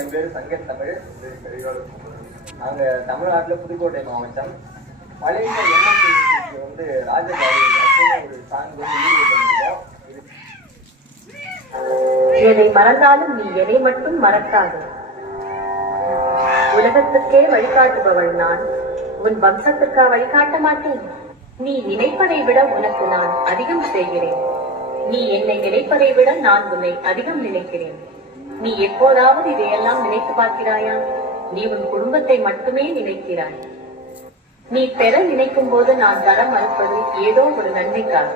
என் பேரு சங்கர் தமிழ். நாங்க தமிழ்நாட்டுல புதுக்கோட்டை மாவட்டம் பழைய எம்எஸ்சி வந்து ராஜபாடி ஒரு சாங் வந்து வீடியோ பண்ணிருக்கோம். எதை மறந்தாலும் நீ எதை மட்டும் மறக்காது. உலகத்துக்கே வழிகாட்டுபவள் நான், உன் வம்சத்துக்கா வழிகாட்ட மாட்டேன். நீ நினைப்பதை விட உனக்கு நான் அதிகம் செய்கிறேன். நீ என்னை நினைப்பதை விட நான் உன்னை அதிகம் நினைக்கிறேன். நீ எப்போதாவது இதையெல்லாம் நினைத்து பார்க்கிறாயா? நீ உன் குடும்பத்தை மட்டுமே நினைக்கிறாய். நீ பெற நினைக்கும் போது நான் தர மறுப்பது ஏதோ ஒரு நன்மைக்காக.